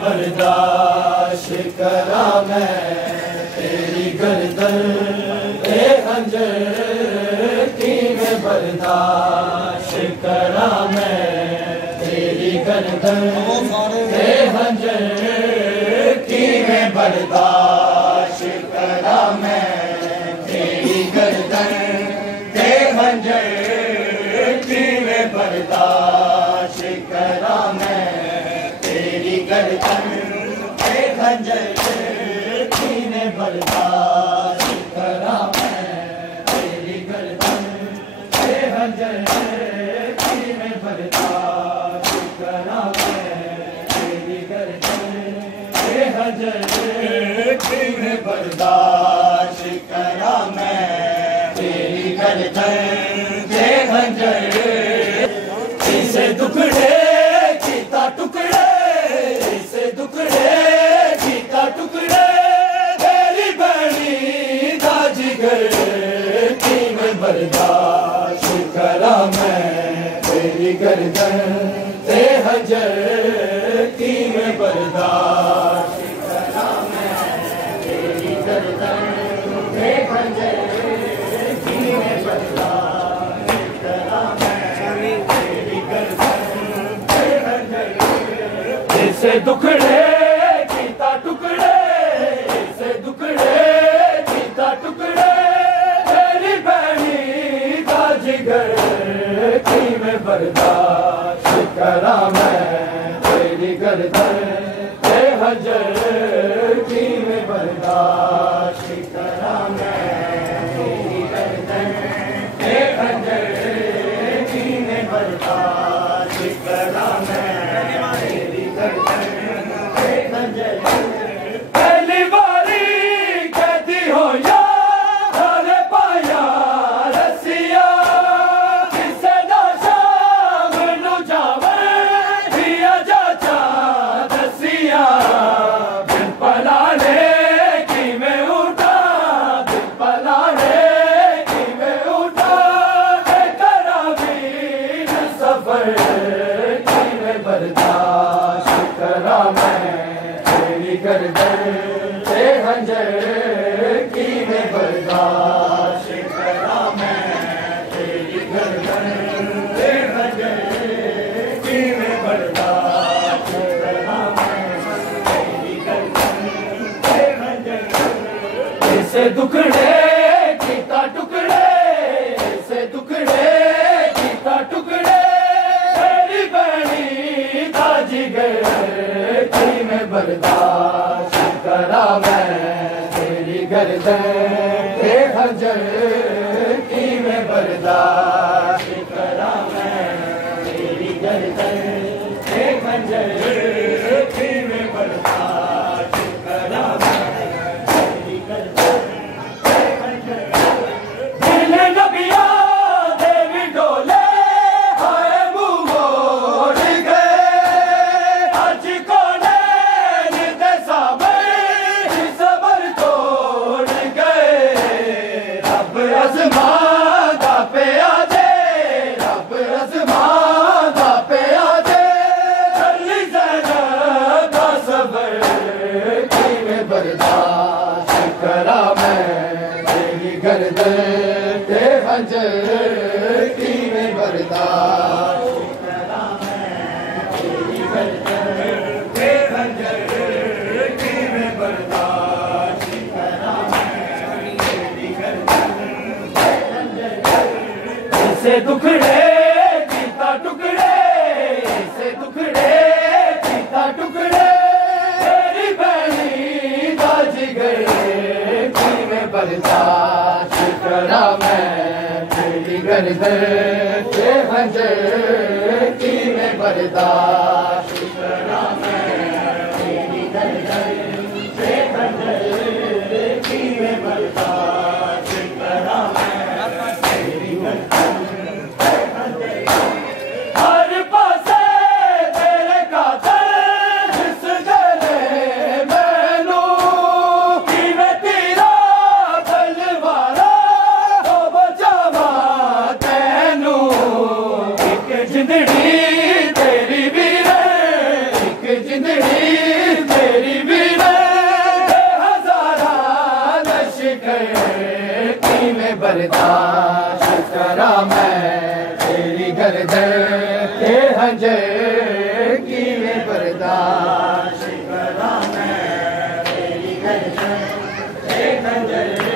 बर्दाश्त करा मैं तेरी गर्दन ए खंजर की मैं बर्दाश्त करा मैं तेरी गर्दन ए खंजर की मैं बर्दाश्त करा मैं तेरी गर्दन ए खंजर की मैं बर्दाश्त करा मैं तेरी गर्दन ए खंजर की मैं बर्दाश्त करा मैं तेरी गर्दन ए खंजर की मैं बर्दाश्त करा मैं तेरी गर्दन ए खंजर की मैं बर्दाश्त करा मैं तेरी गर्दन ए खंजर इसे दुखड़े कीता टुकड़े इसे दुखड़े कीता टुकड़े तेरी बड़ी दा जिगर की मैं बर्दाश्त करा मैं तेरी गर्दन ते हजर की मैं बर्दाश्त करा मैं तेरी गर्दन ते हजर की मैं बर्दाश्त करा मैं तेरी गर्दन ते हजर इसे दुखड़े कीता टुकड़े इसे दुखड़े कीता टुकड़े तेरी बहनी दा जिगर की मैं बर्दाश्त करा मैं तेरी गर्दन ते हजर की मैं बर्दाश्त करा मैं तेरी गर्दन ते हजर की मैं बर्दाश्त करा मैं पहली बारी कहती हो या थाने पाया रसिया किसे दा शाम नु जावे दिया चाचा दसिया बिन पलाने की मैं उठा बिन पलाने की मैं उठा करा भी सफर की मैं बर्दाश्त करा मैं तेरी गर्दन ते खंजर की मैं बर्दाश्त करा मैं तेरी गर्दन ते खंजर की मैं बर्दाश्त करा मैं तेरी गर्दन ते खंजर इसे दुखड़े कीता टुकड़े इसे दुखड़े कीता टुकड़े तेरी बहनी दा जिगर की मैं बर्दाश्त करा मैं तेरी गर्दन ते खंजर की मैं बर्दाश्त करा मैं तेरी गर्दन ते खंजर की मैं बर्दाश्त करा मैं तेरी गर्दन ते खंजर दिल नबिया देवी डोले हाय मुंह मोड़ गए आज कोने निदे साबर सबर तोड़ गए रब आसमां दा पे आजे रब आसमां दा पे आजे चली ज़ैनब दा सबर की मैं बर्दाश्त करा मैं तेरी गर्दन ते खंजर की मैं बर्दाश्त करा मैं तेरी गर्दन ते खंजर की मैं बर्दाश्त करा मैं तेरी गर्दन ते खंजर इसे दुखड़े कीता टुकड़े इसे दुखड़े कीता टुकड़े तेरी बहनी दा जिगर की मैं बर्दाश्त करा मैं तेरी गर्दन ते खंजर की मैं बर्दाश्त करा मैं तेरी गर्दन ते खंजर की मैं बर्दाश्त करा मैं तेरी गर्दन ते खंजर हर पासे तेरे कातल जिस गले मैनू की मैं तेरा तलवार कर की में बर्दाश्त करा मैं तेरी गर्दन के हंजर की में बर्दाश्त करा मैं तेरी गर्दन के हंजर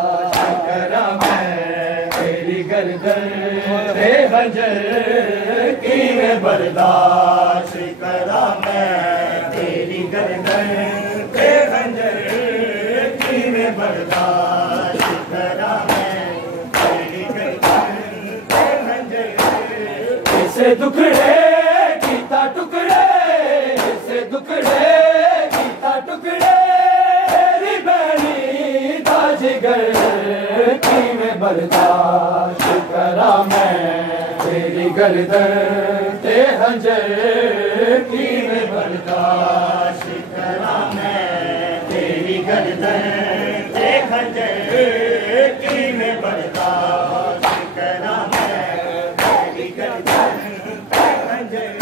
बर्दाश्त करा मैं तेरी गर्दन के हंजर की में बर्दाश्त करा मैं तेरी गर्दन के हंजर की में बर्दाश्त करा मैं तेरी गर्दन के हंजर इसे दुखड़े गीता टुकड़े इसे दुखड़े गीता टुकड़े जिगर की में बर्दाश्त करा मैं तेरी गर्दन के हंजर की में बर्दाश्त करा मैं तेरी गर्दन के हंजर की में बर्दाश्त करा मैं तेरी गर्दन के हंजर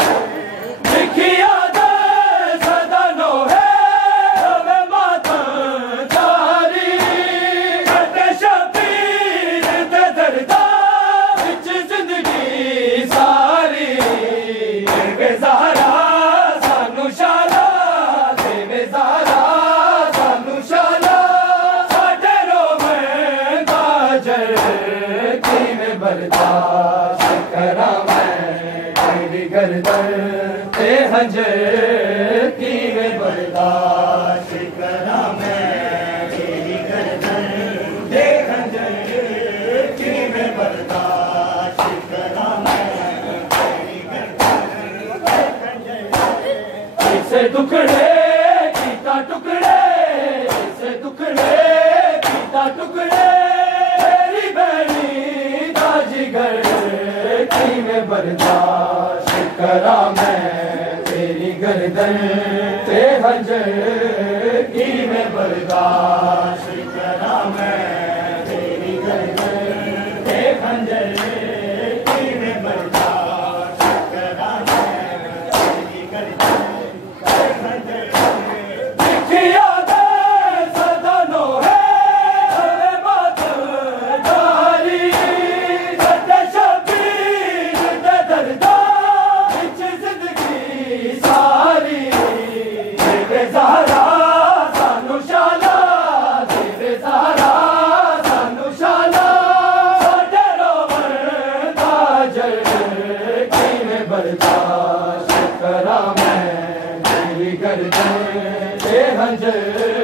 लिखिया बर्दाश्त करा मैं तेरी गर्दन के हंजर की में बर्दाश्त करा मैं तेरी गर्दन के हंजर की में बर्दाश्त करा मैं तेरी गर्दन के हंजर इसे दुखड़े गीता टुकड़े इसे दुखड़े गीता टुकड़े जिगर की में बर्दाश्त करा मैं तेरी गर्दन के हंजर की में बर्दाश्त करा मैं तेरी गर्दन के हंजर की में बर्दाश्त करा मैं तेरी गर्दन के हंजर लिखिया बर्दाश्त करा मैं तेरी गर्दन के हंजर